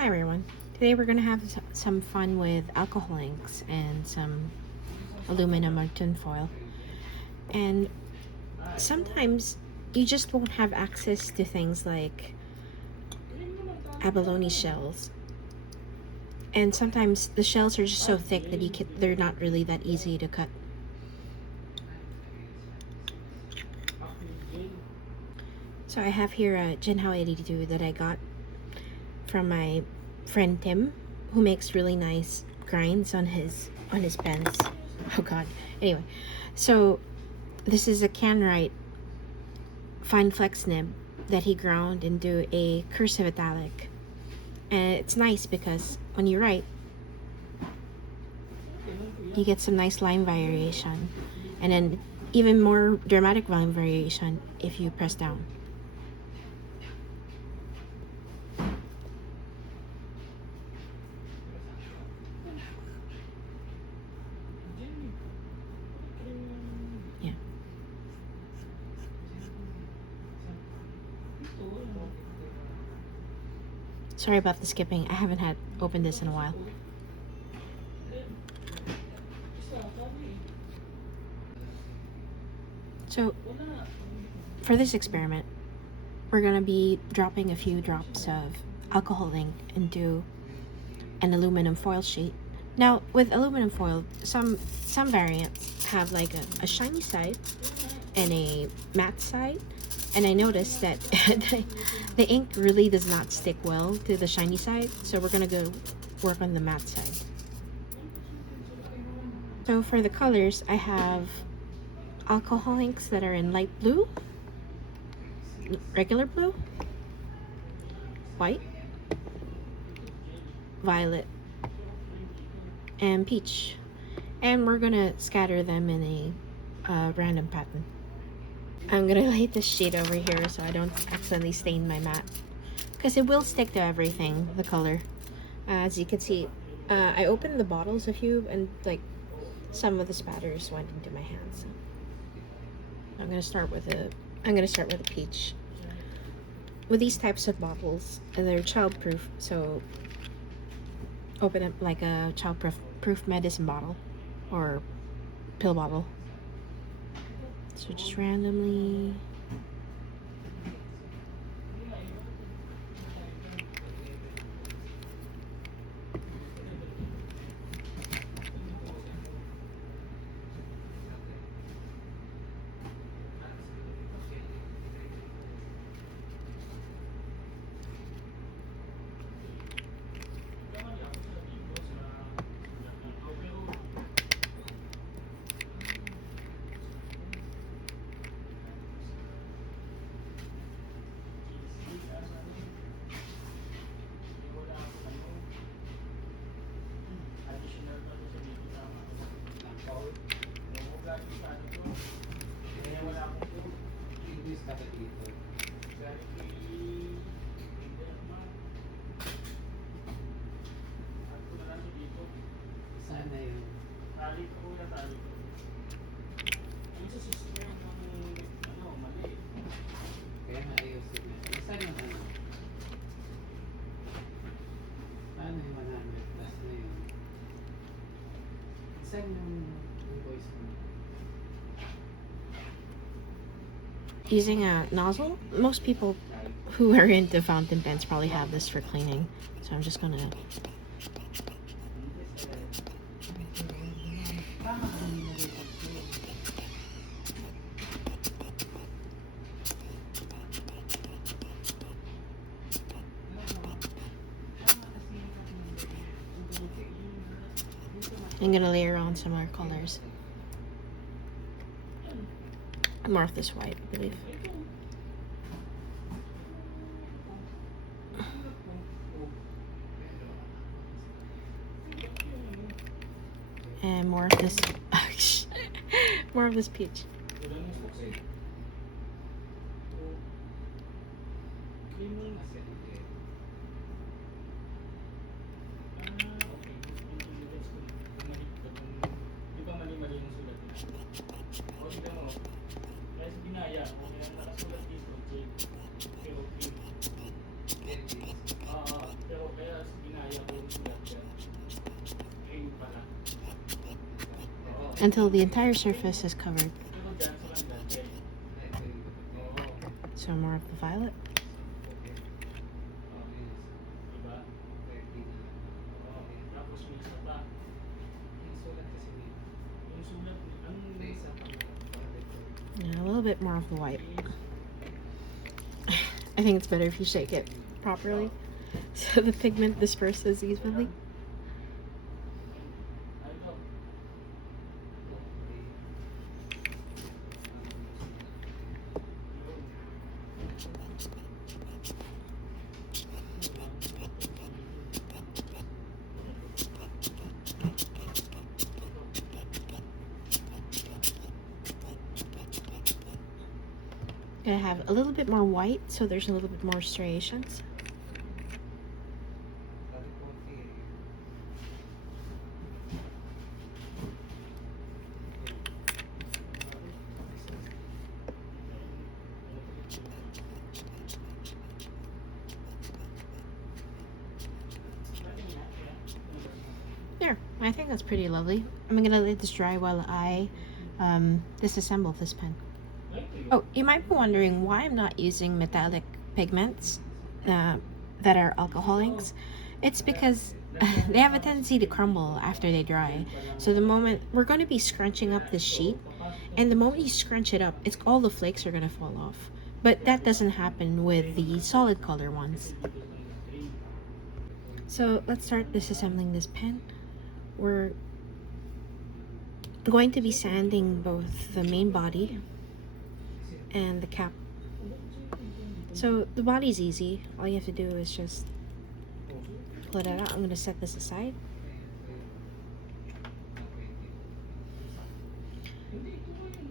Hi everyone. Today we're going to have some fun with alcohol inks and some aluminum or tin foil. And sometimes you just won't have access to things like abalone shells. And sometimes the shells are just so thick that they're not really that easy to cut. So I have here a Jinhao 82 that I got from my friend Tim, who makes really nice grinds on his pens. Oh god. Anyway, so this is a Canwright fine flex nib that he ground into a cursive italic, and it's nice because when you write, you get some nice line variation, and then even more dramatic line variation if you press down. Yeah. Sorry about the skipping. I haven't had opened this in a while. So for this experiment, we're gonna be dropping a few drops of alcohol ink into an aluminum foil sheet. Now with aluminum foil, some variants have like a shiny side and a matte side, and I noticed that the ink really does not stick well to the shiny side, so we're gonna go work on the matte side. So for the colors, I have alcohol inks that are in light blue, regular blue, white, violet, and peach, and we're gonna scatter them in a random pattern. I'm gonna lay this sheet over here so I don't accidentally stain my mat, because it will stick to everything, the color. As you can see, I opened the bottles a few, and like some of the spatters went into my hands. I'm gonna start with a peach. With these types of bottles, they're child-proof, so open it like a child-proof medicine bottle or pill bottle. So just randomly. Using a nozzle, most people who are into fountain pens probably have this for cleaning, so I'm just gonna layer on some more colors. More of this white, I believe. And more of this more of this peach. until the entire surface is covered. So more of the violet. And a little bit more of the white. I think it's better if you shake it properly so the pigment disperses evenly. Gonna have a little bit more white, so there's a little bit more striations. There, I think that's pretty lovely. I'm gonna let this dry while I disassemble this pen. Oh, you might be wondering why I'm not using metallic pigments that are alcohol inks. It's because they have a tendency to crumble after they dry. So the moment we're going to be scrunching up this sheet, and the moment you scrunch it up, it's all the flakes are going to fall off. But that doesn't happen with the solid color ones. So let's start disassembling this pen. We're going to be sanding both the main body and the cap. So the body's easy. All you have to do is just pull it out. I'm going to set this aside.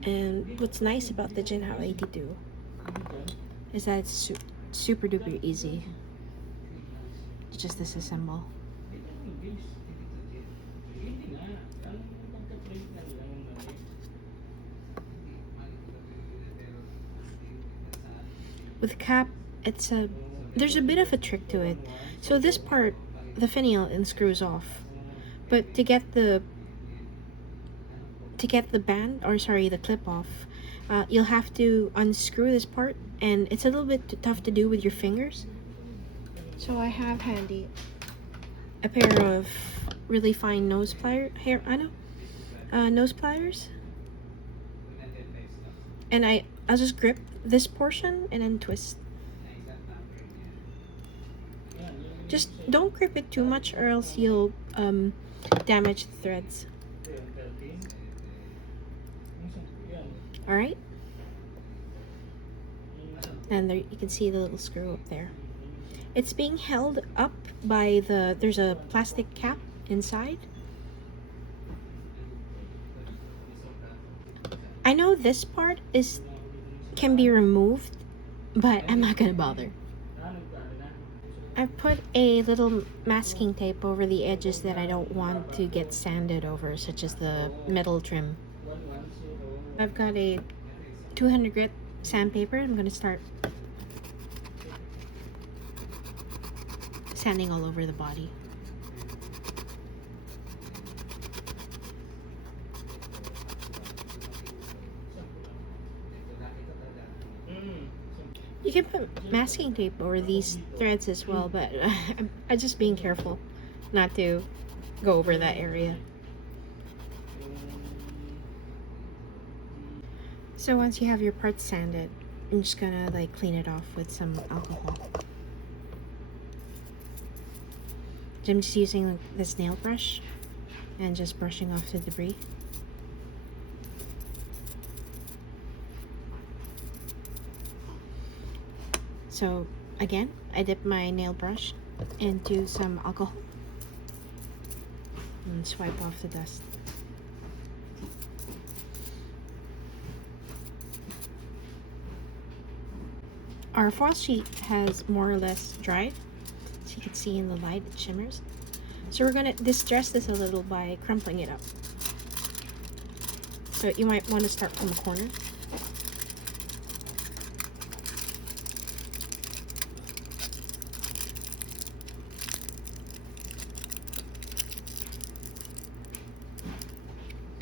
And what's nice about the Jinhao 82 is that it's super duper easy to just disassemble. With cap, there's a bit of a trick to it. So this part, the finial unscrews off, but to get the band, or sorry, the clip off, you'll have to unscrew this part, and it's a little bit tough to do with your fingers. So I have handy a pair of really fine nose pliers, nose pliers, and I'll just grip this portion and then twist. Just don't grip it too much or else you'll damage the threads. Alright? And there you can see the little screw up there. It's being held up by there's a plastic cap inside. I know this part can be removed, but I'm not gonna bother. I put a little masking tape over the edges that I don't want to get sanded over, such as the metal trim. I've got a 200 grit sandpaper. I'm gonna start sanding all over the body. You can put masking tape over these threads as well, but I'm just being careful not to go over that area. So once you have your parts sanded, I'm just gonna like clean it off with some alcohol. I'm just using this nail brush and just brushing off the debris. So again, I dip my nail brush into some alcohol and swipe off the dust. Our foil sheet has more or less dried, so you can see in the light it shimmers. So we're going to distress this a little by crumpling it up. So you might want to start from the corner.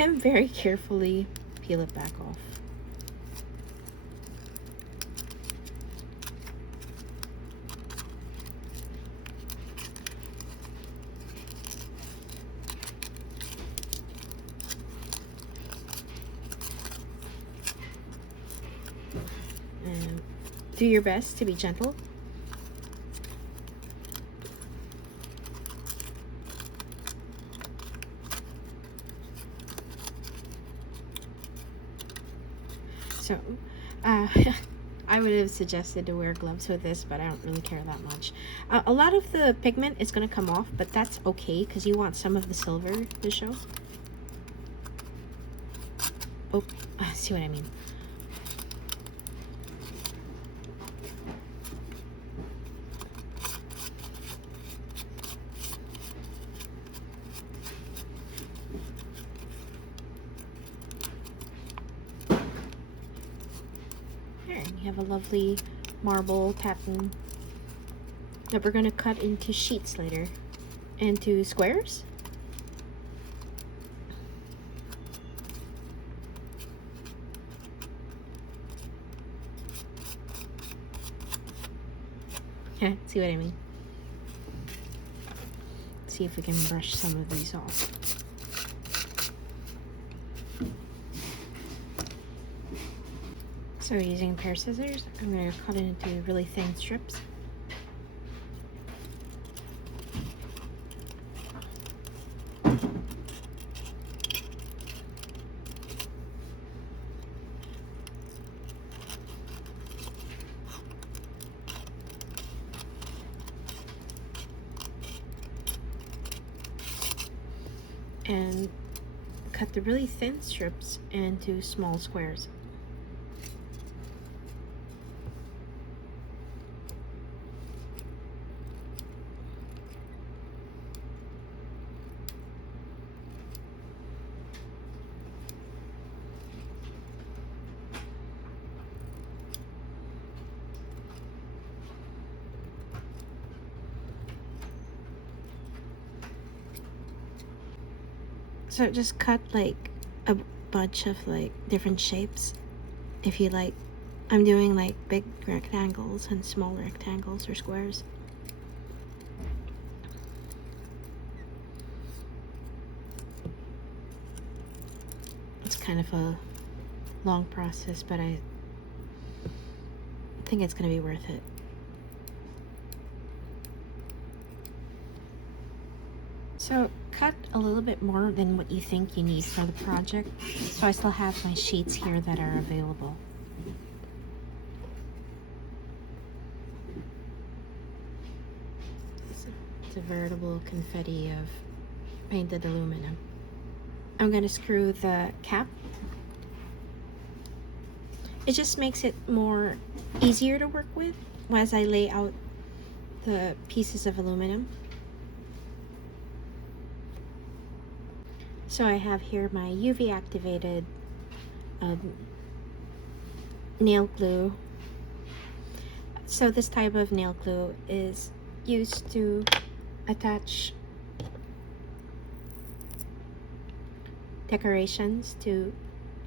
and very carefully peel it back off. And do your best to be gentle. So, I would have suggested to wear gloves with this, but I don't really care that much. A lot of the pigment is going to come off, but that's okay because you want some of the silver to show. Oh, see what I mean? There, you have a lovely marble pattern that we're going to cut into sheets later. Into squares. Yeah, see what I mean? See if we can brush some of these off. So using a pair of scissors, I'm going to cut it into really thin strips. And cut the really thin strips into small squares. So just cut like a bunch of like different shapes if you like. I'm doing like big rectangles and small rectangles or squares. It's kind of a long process, but I think it's going to be worth it. So cut a little bit more than what you think you need for the project, so I still have my sheets here that are available. It's a veritable confetti of painted aluminum. I'm going to screw the cap. It just makes it more easier to work with as I lay out the pieces of aluminum. So I have here my UV activated nail glue. So this type of nail glue is used to attach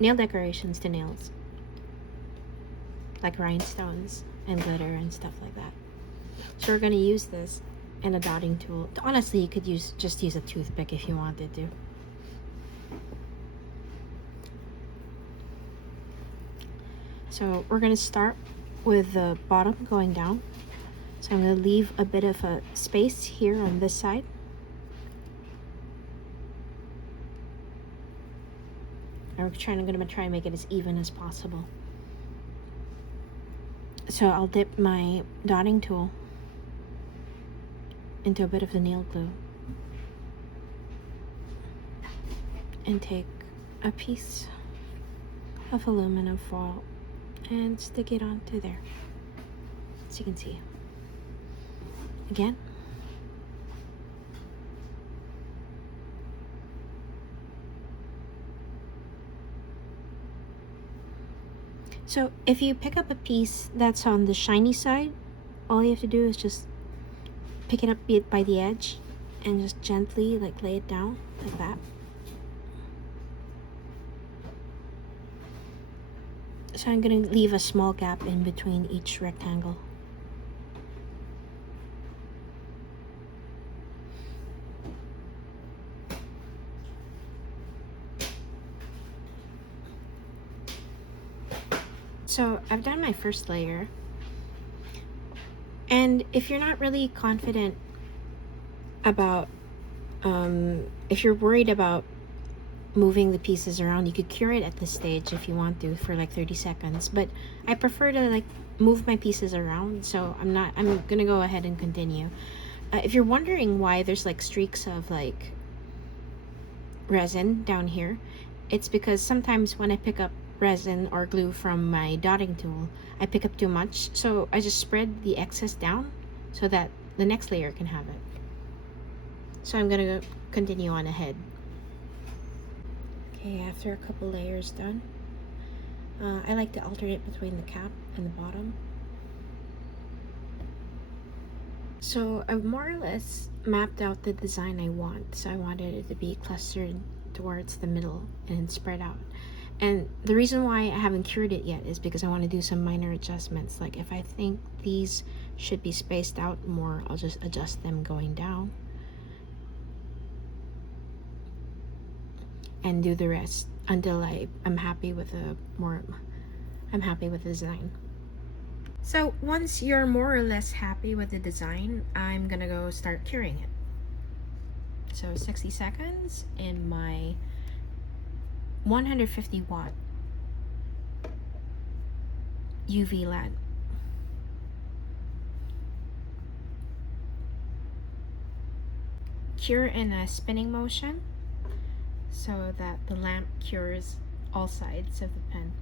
nail decorations to nails, like rhinestones and glitter and stuff like that. So we're going to use this and a dotting tool. Honestly, you could just use a toothpick if you wanted to. So we're going to start with the bottom going down. So I'm going to leave a bit of a space here on this side. I'm going to try and make it as even as possible. So I'll dip my dotting tool into a bit of the nail glue and take a piece of aluminum foil and stick it onto there, so you can see. Again. So if you pick up a piece that's on the shiny side, all you have to do is just pick it up by the edge and just gently like lay it down like that. So I'm going to leave a small gap in between each rectangle. So I've done my first layer. And if you're not really confident about, if you're worried about moving the pieces around, you could cure it at this stage if you want to for like 30 seconds. But I prefer to like move my pieces around, so I'm gonna go ahead and continue. If you're wondering why there's like streaks of like resin down here, it's because sometimes when I pick up resin or glue from my dotting tool, I pick up too much, so I just spread the excess down so that the next layer can have it. So I'm gonna continue on ahead. Okay, after a couple layers done, I like to alternate between the cap and the bottom. So I've more or less mapped out the design I want. So I wanted it to be clustered towards the middle and spread out. And the reason why I haven't cured it yet is because I want to do some minor adjustments. Like if I think these should be spaced out more, I'll just adjust them going down and do the rest until I'm happy with the design. So once you're more or less happy with the design, I'm gonna go start curing it. So 60 seconds in my 150 watt UV lamp. Cure in a spinning motion so that the lamp cures all sides of the pen.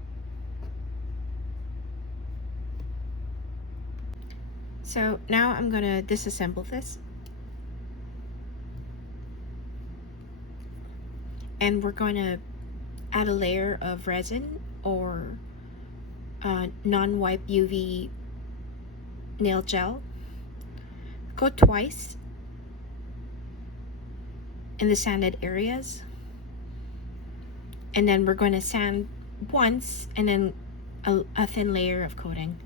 So now I'm gonna disassemble this. And we're going to add a layer of resin or non-wipe UV nail gel. Go twice in the sanded areas. And then we're going to sand once and then a thin layer of coating.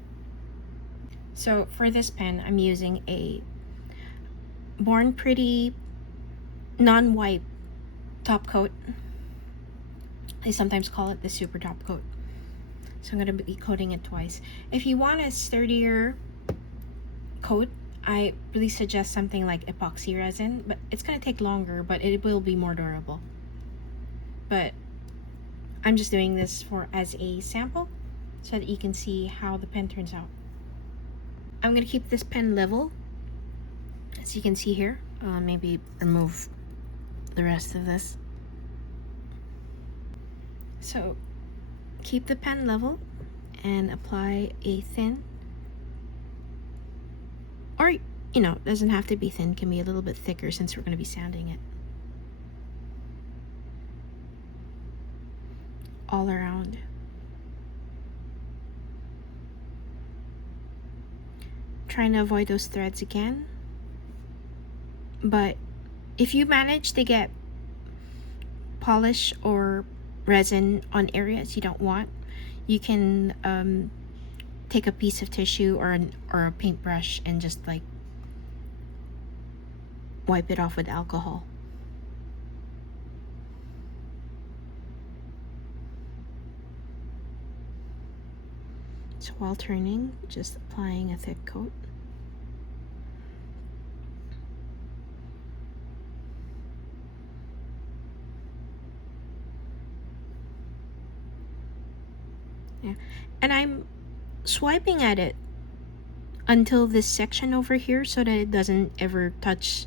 So for this pen, I'm using a Born Pretty non-wipe top coat. They sometimes call it the super top coat. So I'm going to be coating it twice. If you want a sturdier coat, I really suggest something like epoxy resin, but it's going to take longer, but it will be more durable. But I'm just doing this as a sample so that you can see how the pen turns out. I'm going to keep this pen level, as you can see here. Maybe remove the rest of this. So keep the pen level and apply a thin, or you know, doesn't have to be thin, can be a little bit thicker since we're going to be sanding it all around. Trying to avoid those threads again, but if you manage to get polish or resin on areas you don't want, you can take a piece of tissue or a paintbrush and just like wipe it off with alcohol. So while turning, just applying a thick coat. Yeah. And I'm swiping at it until this section over here so that it doesn't ever touch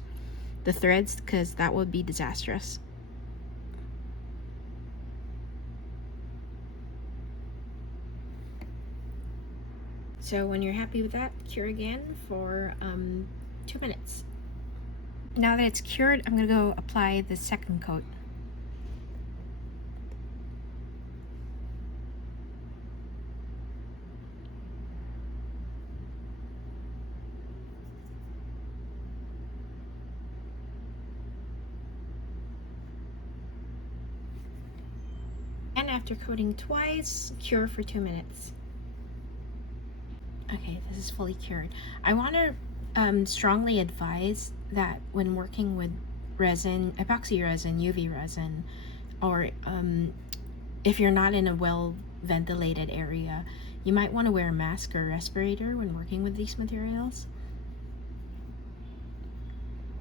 the threads, because that would be disastrous. So when you're happy with that, cure again for 2 minutes. Now that it's cured, I'm gonna go apply the second coat. And after coating twice, cure for 2 minutes. Okay, this is fully cured. I want to strongly advise that when working with resin, epoxy resin, UV resin, or if you're not in a well ventilated area, you might want to wear a mask or a respirator when working with these materials.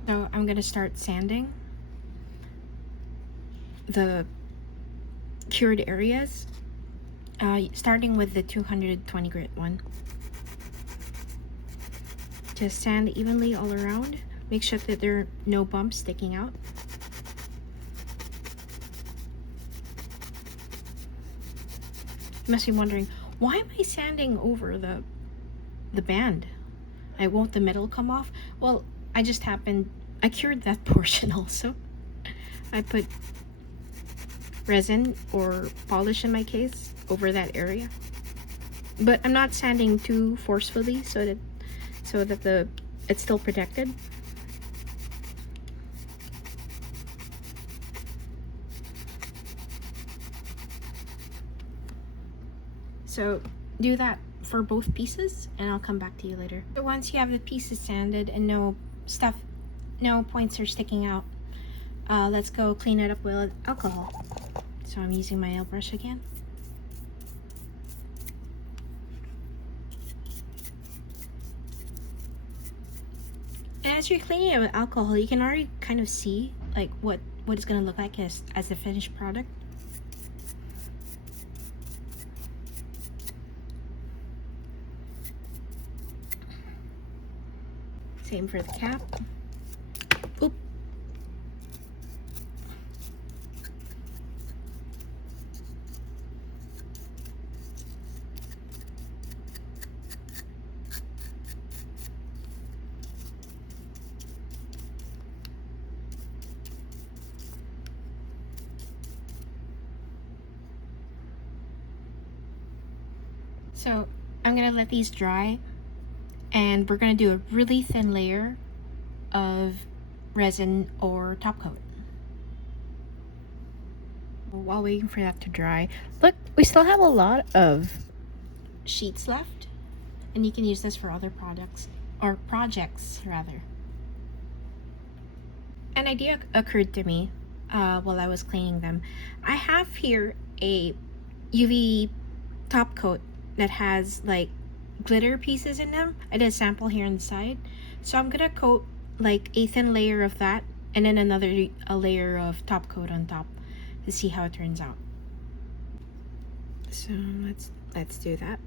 So I'm going to start sanding the cured areas, starting with the 220 grit one. Just sand evenly all around. Make sure that there are no bumps sticking out. You must be wondering, why am I sanding over the band? Won't the metal come off? Well, I cured that portion also. I put resin or polish in my case over that area. But I'm not sanding too forcefully so that it's still protected. So do that for both pieces and I'll come back to you later. So once you have the pieces sanded and no points are sticking out, let's go clean it up with alcohol. So I'm using my nail brush again. And as you're cleaning it with alcohol, you can already kind of see like what it's going to look like as the finished product. Same for the cap. Oop. So I'm gonna let these dry and we're gonna do a really thin layer of resin or top coat. While waiting for that to dry, look, we still have a lot of sheets left and you can use this for other products or projects rather. An idea occurred to me while I was cleaning them. I have here a UV top coat that has like glitter pieces in them. I did a sample here on the side. So I'm gonna coat like a thin layer of that and then a layer of top coat on top to see how it turns out. So let's do that.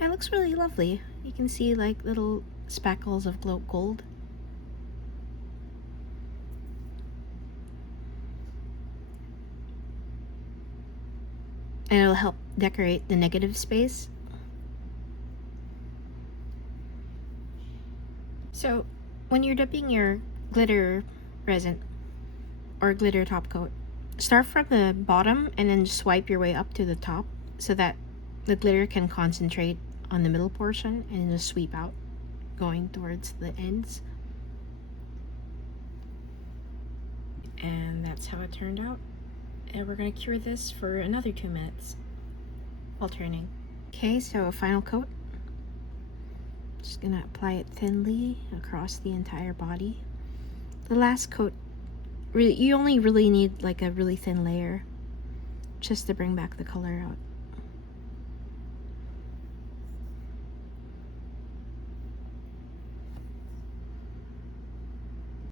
It looks really lovely. You can see like little speckles of gold. And it'll help decorate the negative space. So when you're dipping your glitter resin or glitter top coat, start from the bottom and then just swipe your way up to the top so that the glitter can concentrate on the middle portion and just sweep out going towards the ends. And that's how it turned out. And we're going to cure this for another 2 minutes while turning. Okay, so final coat. Just going to apply it thinly across the entire body. The last coat, you only really need like a really thin layer just to bring back the color out.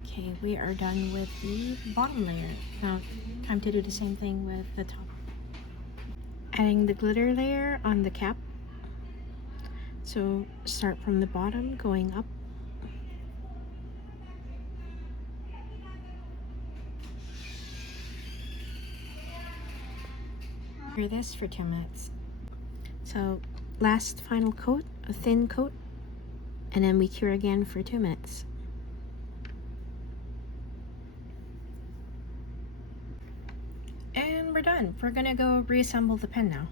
Okay, we are done with the bottom layer. Now, time to do the same thing with the top. Adding the glitter layer on the cap. So start from the bottom, going up. Cure this for 2 minutes. So last final coat, a thin coat, and then we cure again for 2 minutes. And we're done. We're gonna go reassemble the pen now.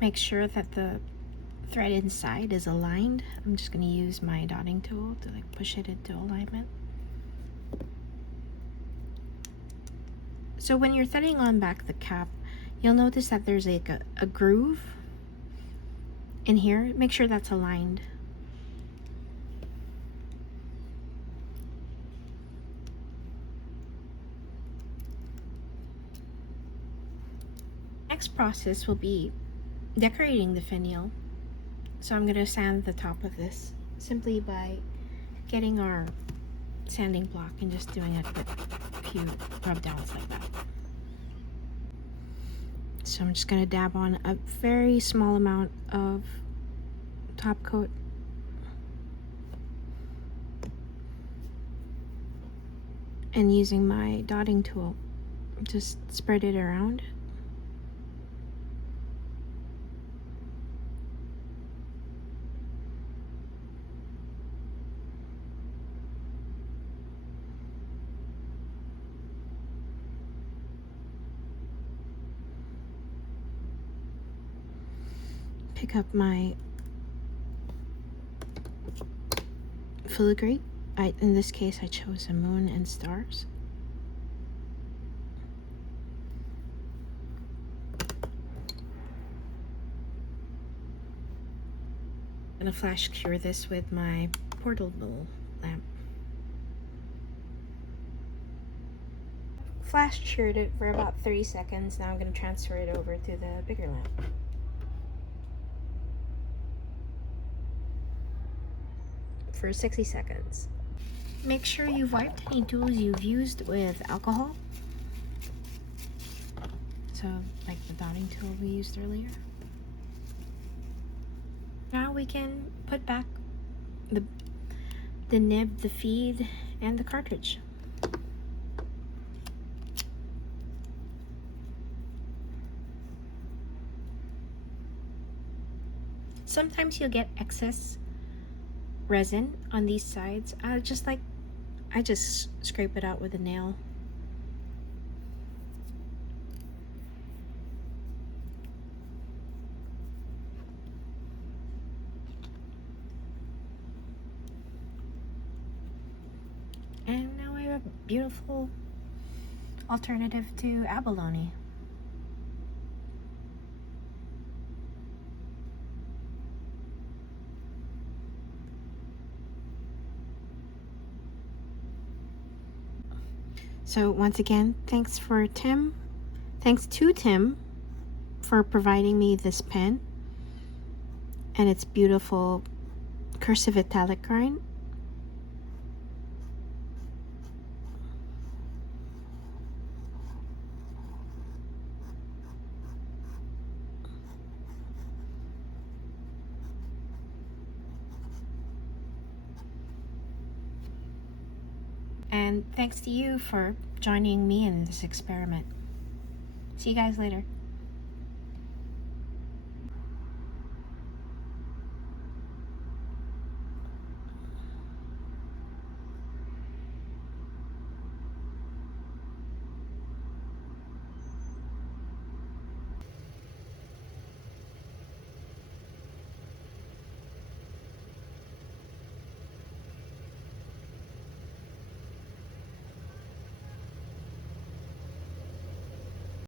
Make sure that the thread inside is aligned, I'm just going to use my dotting tool to like push it into alignment. So when you're threading on back the cap, you'll notice that there's like a groove in here. Make sure that's aligned. Next process will be decorating the finial. So I'm going to sand the top of this simply by getting our sanding block and just doing it with a few rub downs like that. So I'm just going to dab on a very small amount of top coat. And using my dotting tool, just spread it around. Pick up my filigree. In this case, I chose a moon and stars. I'm gonna flash cure this with my portable lamp. Flash cured it for about 30 seconds. Now I'm gonna transfer it over to the bigger lamp. For 60 seconds. Make sure you've wiped any tools you've used with alcohol. So, like the dotting tool we used earlier. Now we can put back the nib, the feed, and the cartridge. Sometimes you'll get excess resin on these sides. I just scrape it out with a nail. And now I have a beautiful alternative to abalone. So once again, thanks to Tim for providing me this pen and its beautiful cursive italic grind. And thanks to you for joining me in this experiment. See you guys later.